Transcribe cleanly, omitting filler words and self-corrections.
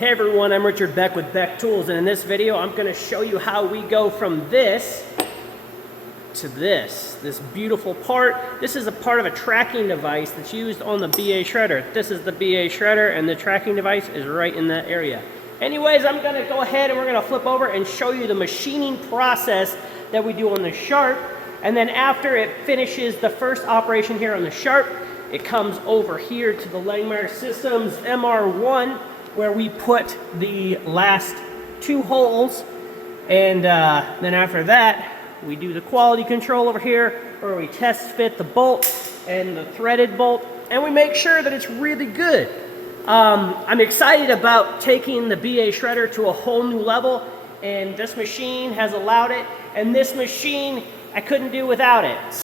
Hey everyone, I'm Richard Beck with Beck Tools, and in this video I'm going to show you how we go from this to this beautiful part. This is a part of a tracking device that's used on the BA shredder. This is the BA shredder and the tracking device is right in that area. Anyways, I'm going to go ahead and we're going to flip over and show you the machining process that we do on the Sharp, and then after it finishes the first operation here on the Sharp, it comes over here to the Langmuir Systems MR1, where we put the last 2 holes, and then after that we do the quality control over here where we test fit the bolt and the threaded bolt, and we make sure that it's really good. I'm excited about taking the BA shredder to a whole new level, and this machine has allowed it, and this machine I couldn't do without it.